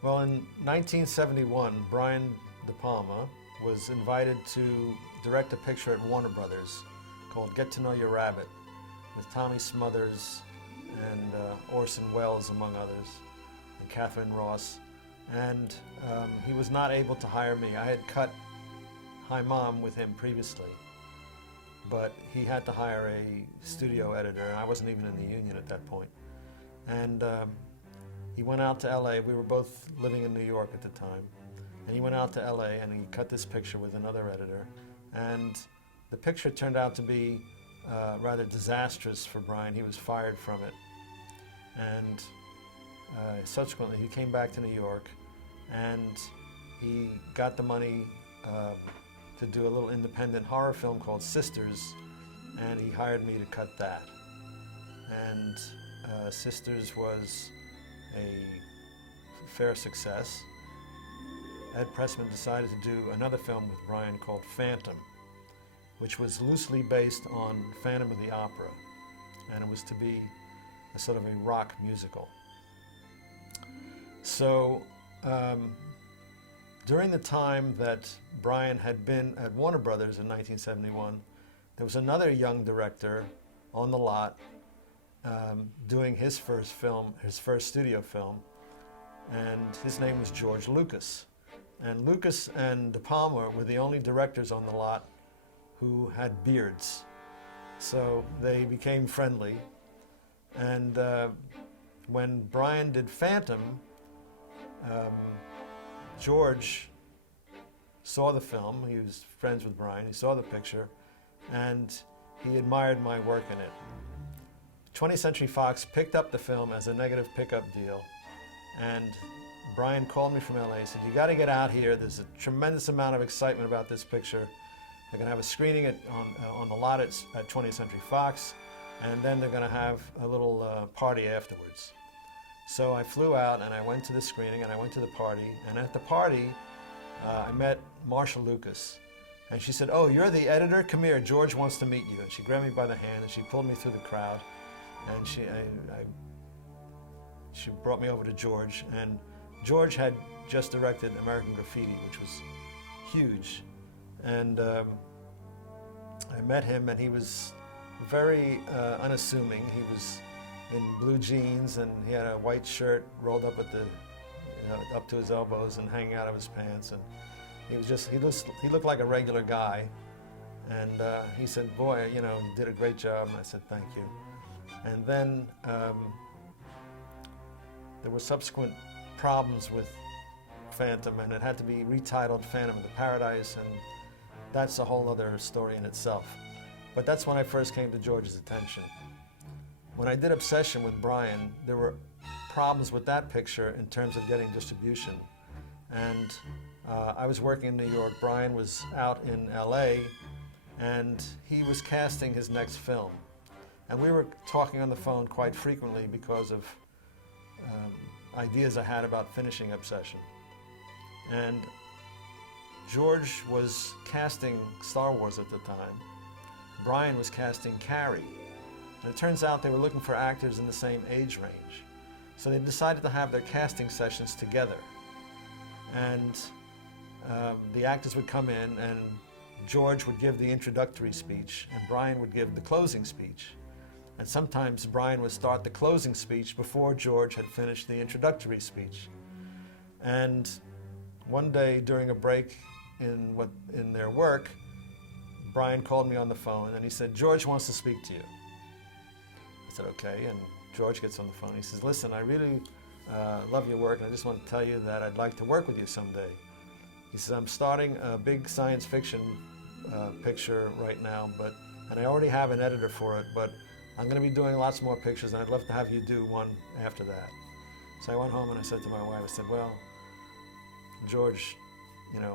Well, in 1971, Brian De Palma was invited to direct a picture at Warner Brothers called Get to Know Your Rabbit with Tommy Smothers and Orson Welles, among others, and Catherine Ross. And he was not able to hire me. I had cut Hi Mom with him previously, but he had to hire a studio editor, and I wasn't even in the union at that point. And he went out to LA. We were both living in New York at the time. And he went out to LA and he cut this picture with another editor. And the picture turned out to be rather disastrous for Brian. He was fired from it. And subsequently he came back to New York and he got the money to do a little independent horror film called Sisters, and he hired me to cut that. And Sisters was a fair success. Ed Pressman decided to do another film with Brian called Phantom, which was loosely based on Phantom of the Opera, and it was to be a sort of a rock musical. So during the time that Brian had been at Warner Brothers in 1971, there was another young director on the lot doing his first film, his first studio film, and his name was George Lucas. And Lucas and De Palma were the only directors on the lot who had beards. So they became friendly. And when Brian did Phantom, George saw the film. He was friends with Brian. He saw the picture, and he admired my work in it. 20th Century Fox picked up the film as a negative pickup deal, and Brian called me from LA and said, "You got to get out here. There's a tremendous amount of excitement about this picture. They're going to have a screening on the lot at 20th Century Fox, and then they're going to have a little party afterwards." So I flew out and I went to the screening and I went to the party, and at the party I met Marsha Lucas, and she said, "Oh, you're the editor? Come here, George wants to meet you." And she grabbed me by the hand and she pulled me through the crowd, and she brought me over to George, and George had just directed American Graffiti, which was huge. And I met him, and he was very unassuming. He was in blue jeans, and he had a white shirt rolled up at up to his elbows and hanging out of his pants. And he looked like a regular guy. And he said, "Boy, you did a great job." And I said, "Thank you." And then there were subsequent problems with Phantom, and it had to be retitled Phantom of the Paradise, and that's a whole other story in itself. But that's when I first came to George's attention. When I did Obsession with Brian, there were problems with that picture in terms of getting distribution. And I was working in New York, Brian was out in LA, and he was casting his next film. And we were talking on the phone quite frequently because of ideas I had about finishing Obsession. And George was casting Star Wars at the time. Brian was casting Carrie. And it turns out they were looking for actors in the same age range. So they decided to have their casting sessions together. And the actors would come in, and George would give the introductory speech, and Brian would give the closing speech. And sometimes Brian would start the closing speech before George had finished the introductory speech. And one day during a break in their work, Brian called me on the phone and he said, "George wants to speak to you." I said, "Okay." And George gets on the phone. He says, "Listen, I really love your work, and I just want to tell you that I'd like to work with you someday." He says, "I'm starting a big science fiction picture right now, and I already have an editor for it, but I'm going to be doing lots more pictures, and I'd love to have you do one after that." So I went home and I said to my wife, I said, "Well, George,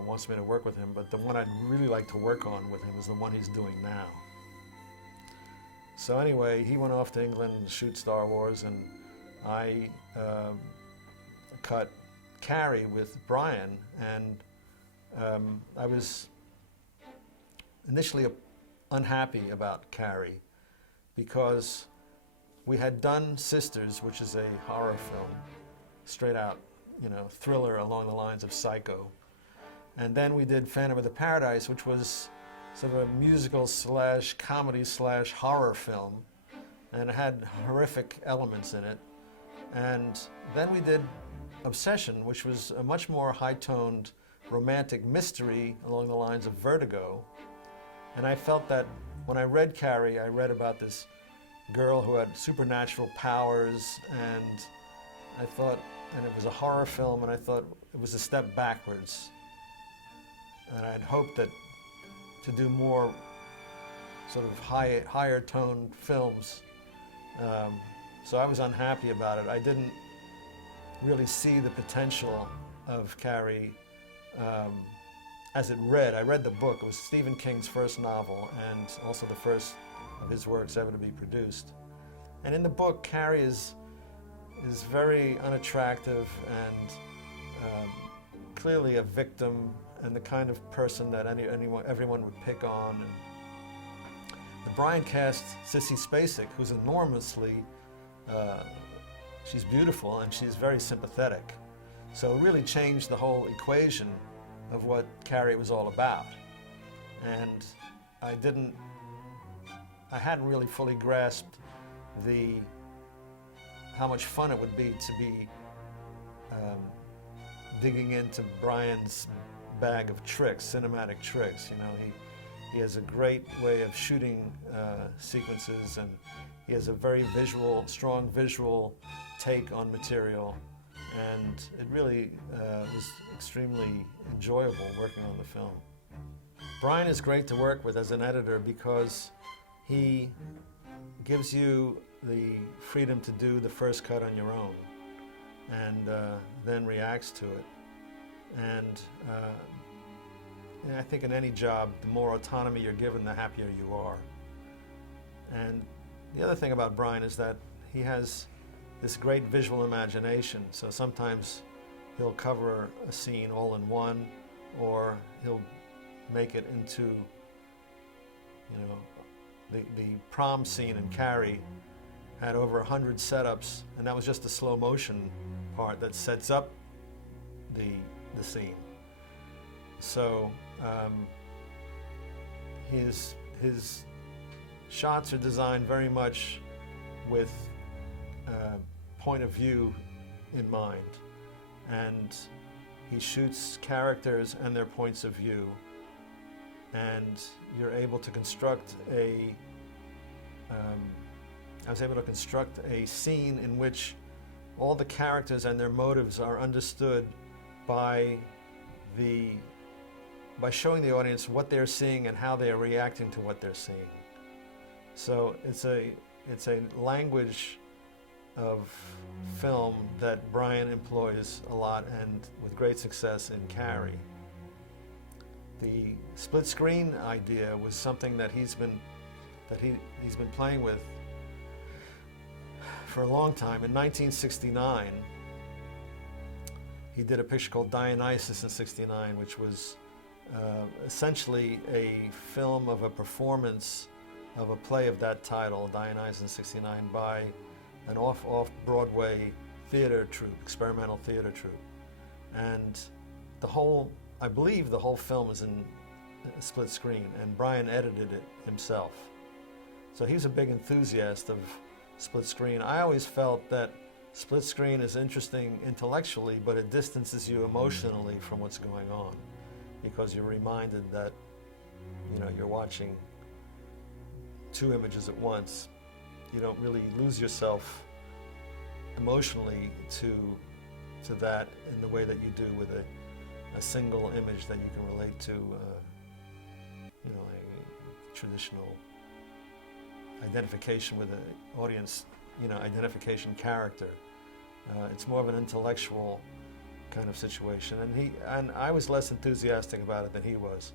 wants me to work with him, but the one I'd really like to work on with him is the one he's doing now." So anyway, he went off to England to shoot Star Wars, and I cut Carrie with Brian, and I was initially unhappy about Carrie because we had done Sisters, which is a horror film, straight out thriller along the lines of Psycho. And then we did Phantom of the Paradise, which was sort of a musical slash comedy slash horror film, and it had horrific elements in it. And then we did Obsession, which was a much more high-toned romantic mystery along the lines of Vertigo. And I felt that when I read Carrie, I read about this girl who had supernatural powers, and I thought, and it was a horror film, and I thought it was a step backwards. And I'd hoped that to do more sort of higher toned films. So I was unhappy about it. I didn't really see the potential of Carrie as it read. I read the book. It was Stephen King's first novel and also the first of his works ever to be produced. And in the book, Carrie is very unattractive and clearly a victim and the kind of person that everyone would pick on. And Brian cast Sissy Spacek, who's enormously, she's beautiful and she's very sympathetic. So it really changed the whole equation of what Carrie was all about. And I hadn't really fully grasped how much fun it would be to be digging into Brian's bag of tricks, cinematic tricks. He has a great way of shooting sequences, and he has a very strong visual take on material, and it really was extremely enjoyable working on the film. Brian is great to work with as an editor because he gives you the freedom to do the first cut on your own, and then reacts to it. And I think in any job, the more autonomy you're given, the happier you are. And the other thing about Brian is that he has this great visual imagination. So sometimes he'll cover a scene all in one, or he'll make it into, the prom scene in Carrie had over 100 setups, and that was just the slow motion part that sets up the scene. So his shots are designed very much with point of view in mind, and he shoots characters and their points of view, and you're able to construct I was able to construct a scene in which all the characters and their motives are understood by showing the audience what they're seeing and how they are reacting to what they're seeing. So it's a language of film that Brian employs a lot, and with great success in Carrie. The split screen idea was something that he's been playing with for a long time. In 1969, he did a picture called Dionysus in *69, which was essentially a film of a performance of a play of that title, Dionysus in '69, by an off-Broadway theater troupe, experimental theater troupe. And I believe the whole film is in split screen, and Brian edited it himself. So he's a big enthusiast of split screen. I always felt that split screen is interesting intellectually, but it distances you emotionally from what's going on, because you're reminded that you're watching two images at once. You don't really lose yourself emotionally to that in the way that you do with a single image that you can relate to, a traditional identification with an audience, identification character. It's more of an intellectual kind of situation, and I was less enthusiastic about it than he was.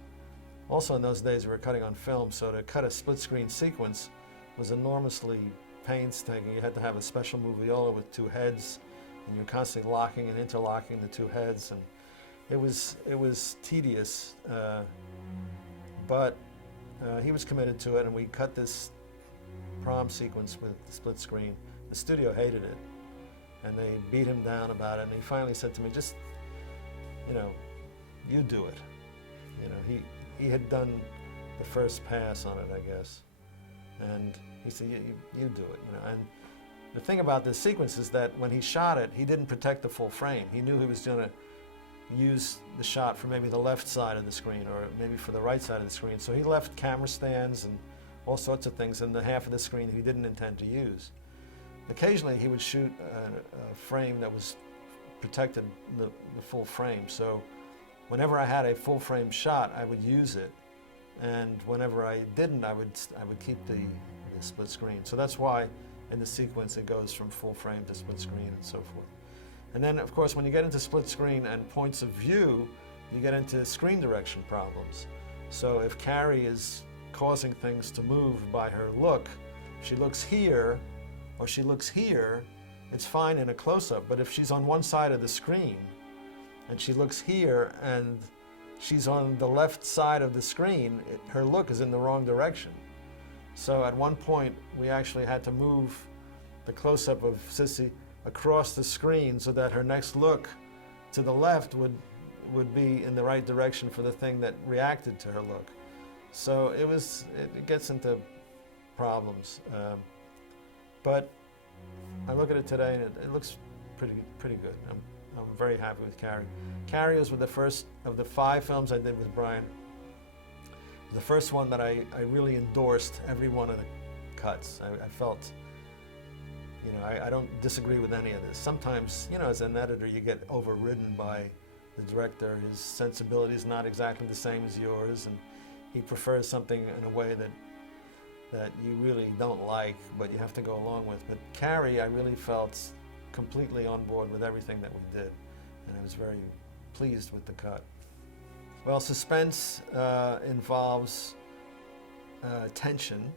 Also, in those days, we were cutting on film, so to cut a split-screen sequence was enormously painstaking. You had to have a special moviola with two heads, and you're constantly locking and interlocking the two heads, and it was tedious. But he was committed to it, and we cut this prom sequence with split screen. The studio hated it, and they beat him down about it, and he finally said to me, just, you know, you do it. You know, he had done the first pass on it, I guess, and he said, you do it, you know. And the thing about this sequence is that when he shot it, he didn't protect the full frame. He knew he was going to use the shot for maybe the left side of the screen or maybe for the right side of the screen. So he left camera stands and all sorts of things in the half of the screen he didn't intend to use. Occasionally he would shoot a frame that was protected the full frame. So whenever I had a full frame shot, I would use it. And whenever I didn't, I would keep the split screen. So that's why in the sequence it goes from full frame to split screen and so forth. And then, of course, when you get into split screen and points of view, you get into screen direction problems. So if Carrie is causing things to move by her look, if she looks here or she looks here, it's fine in a close-up. But if she's on one side of the screen and she looks here and she's on the left side of the screen, her look is in the wrong direction. So at one point, we actually had to move the close-up of Sissy across the screen so that her next look to the left would be in the right direction for the thing that reacted to her look. So it gets into problems. But I look at it today and it looks pretty good. I'm very happy with Carrie. Carrie was the first of the 5 films I did with Brian. The first one that I really endorsed every one of the cuts. I felt, you know, I don't disagree with any of this. Sometimes, you know, as an editor, you get overridden by the director. His sensibility is not exactly the same as yours, and he prefers something in a way that you really don't like, but you have to go along with. But Carrie, I really felt completely on board with everything that we did, and I was very pleased with the cut. Well, suspense involves tension,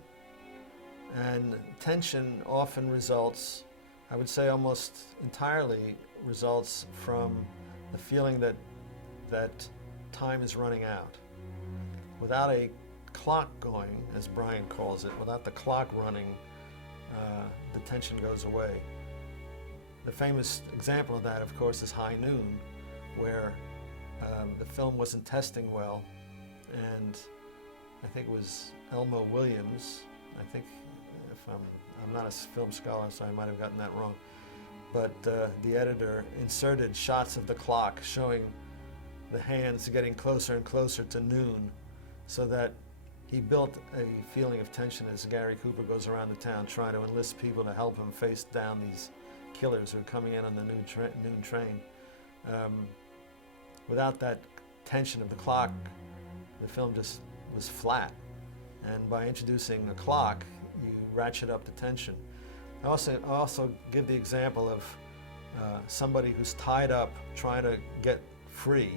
and tension often results, I would say almost entirely results from the feeling that time is running out. Without a clock going, as Brian calls it, without the clock running, the tension goes away. The famous example of that, of course, is High Noon, where the film wasn't testing well, and I think it was Elmo Williams, I think, if I'm not a film scholar, so I might have gotten that wrong, but the editor inserted shots of the clock showing the hands getting closer and closer to noon, so that he built a feeling of tension as Gary Cooper goes around the town trying to enlist people to help him face down these killers who are coming in on the noon train. Without that tension of the clock, the film just was flat. And by introducing a clock, you ratchet up the tension. I also give the example of somebody who's tied up trying to get free.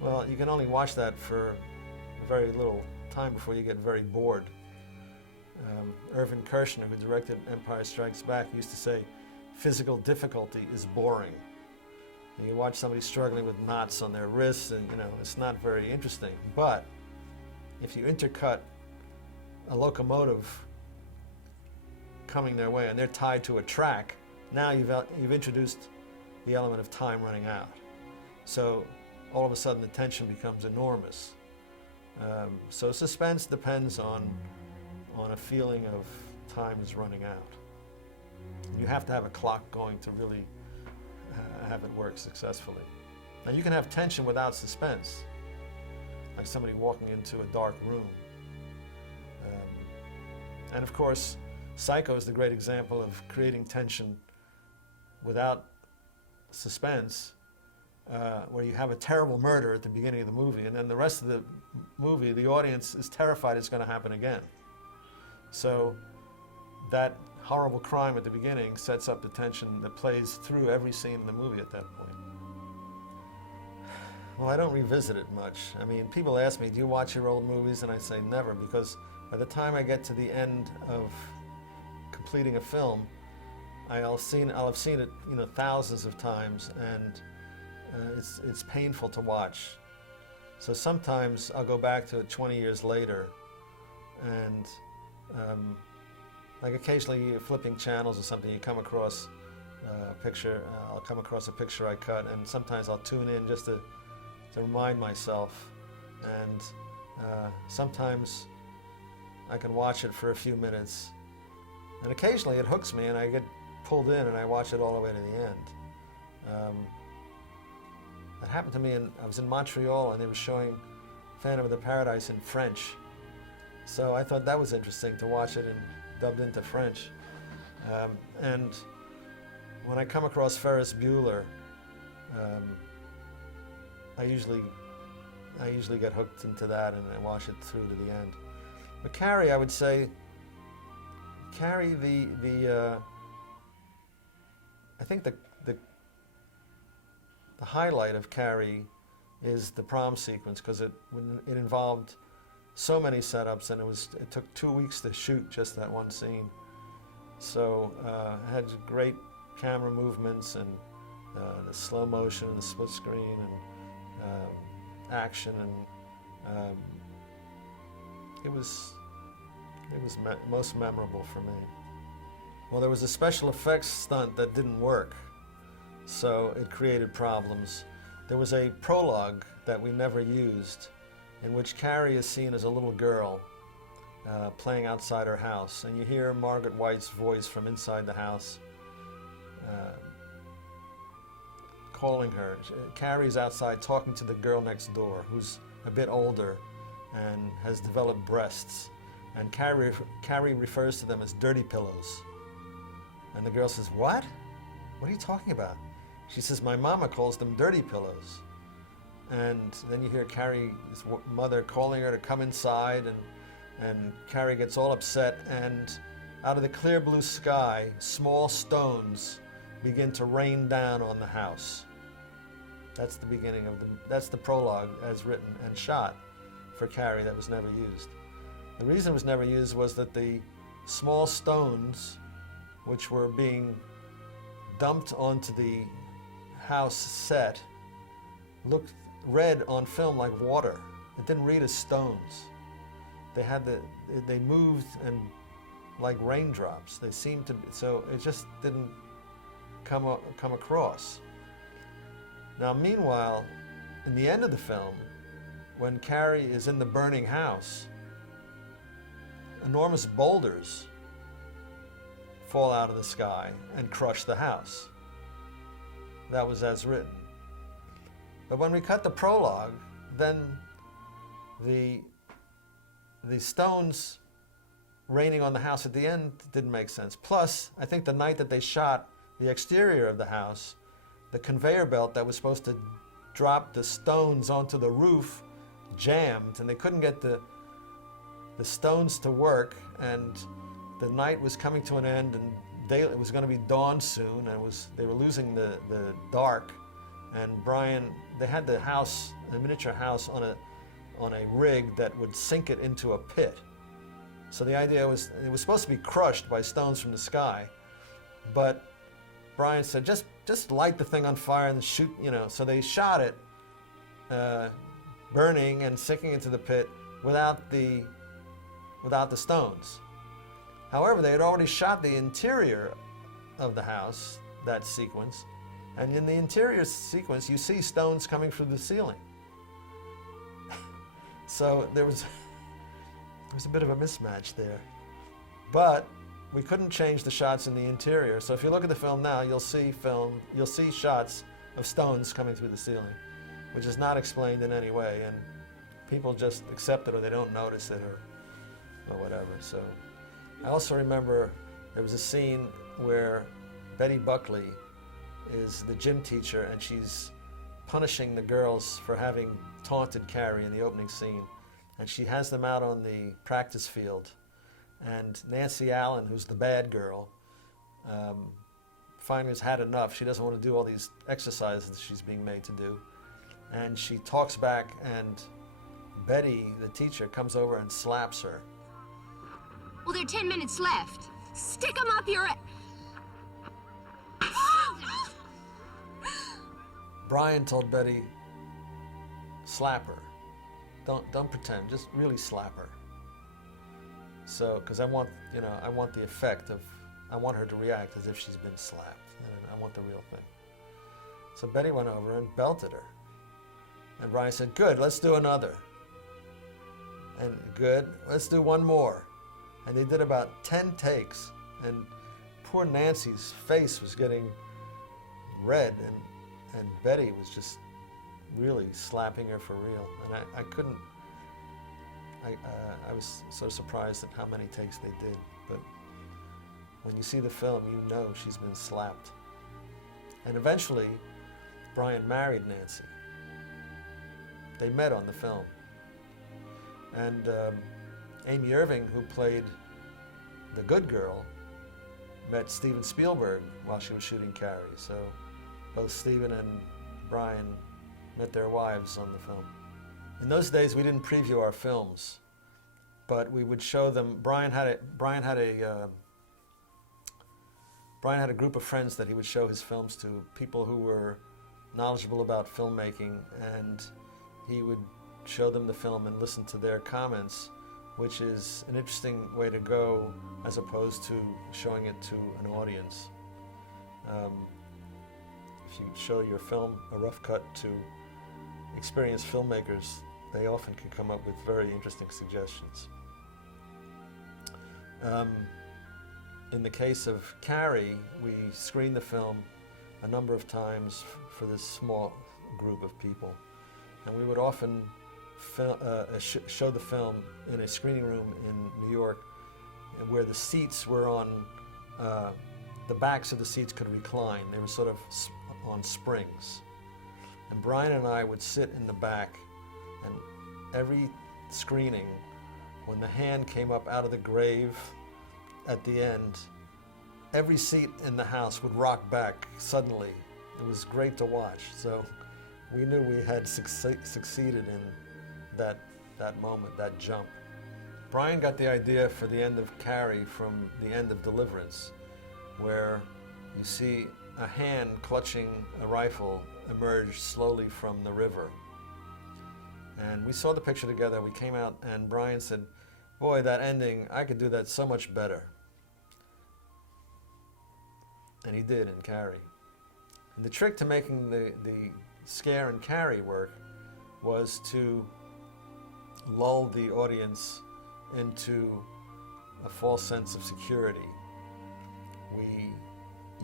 Well, you can only watch that for very little time before you get very bored. Irvin Kershner, who directed Empire Strikes Back, used to say, physical difficulty is boring. And you watch somebody struggling with knots on their wrists, and you know, it's not very interesting. But if you intercut a locomotive coming their way and they're tied to a track, now you've introduced the element of time running out. So all of a sudden the tension becomes enormous. So suspense depends on a feeling of time is running out. You have to have a clock going to really have it work successfully. Now you can have tension without suspense, like somebody walking into a dark room. And of course, Psycho is the great example of creating tension without suspense, where you have a terrible murder at the beginning of the movie, and then the rest of the movie, the audience is terrified it's going to happen again. So that horrible crime at the beginning sets up the tension that plays through every scene in the movie at that point. Well, I don't revisit it much. I mean, people ask me, do you watch your old movies? And I say never, because by the time I get to the end of completing a film, I'll have seen it, you know, thousands of times, and it's painful to watch. So sometimes I'll go back to it 20 years later, and like occasionally you're flipping channels or something, you come across picture. I'll come across a picture I cut, and sometimes I'll tune in just to remind myself. And sometimes I can watch it for a few minutes, and occasionally it hooks me, and I get pulled in, and I watch it all the way to the end. That happened to me, I was in Montreal, and they were showing Phantom of the Paradise in French. So I thought that was interesting to watch it dubbed into French. And when I come across Ferris Bueller, I usually get hooked into that, and I watch it through to the end. But Carrie, I would say, Carrie, I think the highlight of Carrie is the prom sequence, because it involved so many setups, and it took 2 weeks to shoot just that one scene. So it had great camera movements, and the slow motion, and the split screen, and action, and it was most memorable for me. Well, there was a special effects stunt that didn't work, so it created problems. There was a prologue that we never used, in which Carrie is seen as a little girl playing outside her house, and you hear Margaret White's voice from inside the house calling her. Carrie's outside talking to the girl next door, who's a bit older and has developed breasts, and Carrie refers to them as dirty pillows. And the girl says, "What? What are you talking about?" She says, "My mama calls them dirty pillows." And then you hear Carrie's mother calling her to come inside, and Carrie gets all upset, and out of the clear blue sky, small stones begin to rain down on the house. That's the beginning that's the prologue as written and shot for Carrie that was never used. The reason it was never used was that the small stones, which were being dumped onto the house set, looked red on film like water. It didn't read as stones. They moved and like raindrops. They seemed to be, so it just didn't come across. Now, meanwhile, in the end of the film, when Carrie is in the burning house, enormous boulders fall out of the sky and crush the house. That was as written. But when we cut the prologue, then the stones raining on the house at the end didn't make sense. Plus, I think the night that they shot the exterior of the house, the conveyor belt that was supposed to drop the stones onto the roof jammed, and they couldn't get the stones to work, and the night was coming to an end, and it was going to be dawn soon, and they were losing the dark. And Brian, they had the miniature house on a rig that would sink it into a pit. So the idea was it was supposed to be crushed by stones from the sky, but Brian said, just light the thing on fire and shoot, So they shot it burning and sinking into the pit without the stones. However, they had already shot the interior of the house, that sequence, and in the interior sequence, you see stones coming through the ceiling. So there was a bit of a mismatch there. But we couldn't change the shots in the interior. So if you look at the film now, you'll see shots of stones coming through the ceiling, which is not explained in any way, and people just accept it, or they don't notice it, or whatever. So I also remember there was a scene where Betty Buckley is the gym teacher, and she's punishing the girls for having taunted Carrie in the opening scene. And she has them out on the practice field. And Nancy Allen, who's the bad girl, finally has had enough. She doesn't want to do all these exercises that she's being made to do. And she talks back, and Betty, the teacher, comes over and slaps her. Well, there are 10 minutes left. Stick them up your... Brian told Betty, slap her. Don't pretend, just really slap her. So, because I want the effect of, I want her to react as if she's been slapped. I want the real thing. So Betty went over and belted her. And Brian said, good, let's do another. And good, let's do one more. And they did about 10 takes, and poor Nancy's face was getting red, and Betty was just really slapping her for real. And I couldn't, I was so surprised at how many takes they did. But when you see the film, you know she's been slapped. And eventually, Brian married Nancy. They met on the film. And Amy Irving, who played the good girl, met Steven Spielberg while she was shooting Carrie. So both Steven and Brian met their wives on the film. In those days, we didn't preview our films, but we would show them. Brian had a group of friends that he would show his films to, people who were knowledgeable about filmmaking, and he would show them the film and listen to their comments, which is an interesting way to go as opposed to showing it to an audience. If you show your film, a rough cut, to experienced filmmakers, they often can come up with very interesting suggestions. In the case of Carrie, we screened the film a number of times for this small group of people. And we would often show the film in a screening room in New York, where the seats were on, the backs of the seats could recline. They were sort of on springs. And Brian and I would sit in the back, and every screening, when the hand came up out of the grave at the end, every seat in the house would rock back suddenly. It was great to watch. So we knew we had succeeded in that moment, that jump. Brian got the idea for the end of Carrie from the end of Deliverance, where you see a hand clutching a rifle emerge slowly from the river. And we saw the picture together. We came out, and Brian said, boy, that ending, I could do that so much better. And he did in Carrie. And the trick to making the scare in Carrie work was to lull the audience into a false sense of security. We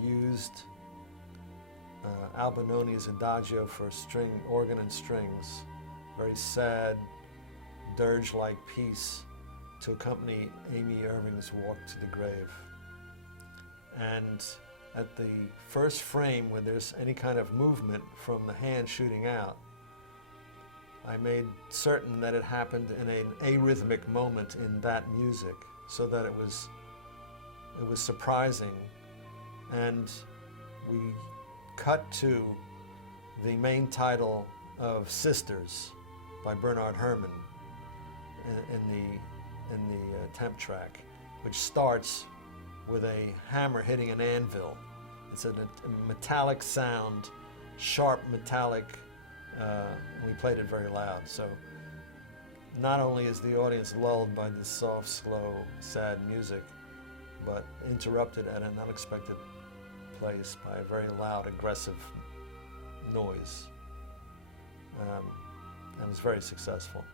used Albinoni's Adagio for string, organ and strings, very sad, dirge-like piece to accompany Amy Irving's Walk to the Grave. And at the first frame, where there's any kind of movement from the hand shooting out, I made certain that it happened in an arrhythmic moment in that music, so that it was surprising. And we cut to the main title of Sisters by Bernard Herrmann in the temp track, which starts with a hammer hitting an anvil. It's a metallic sound, sharp metallic, and we played it very loud. So not only is the audience lulled by this soft, slow, sad music, but interrupted at an unexpected place by a very loud, aggressive noise. And it was very successful.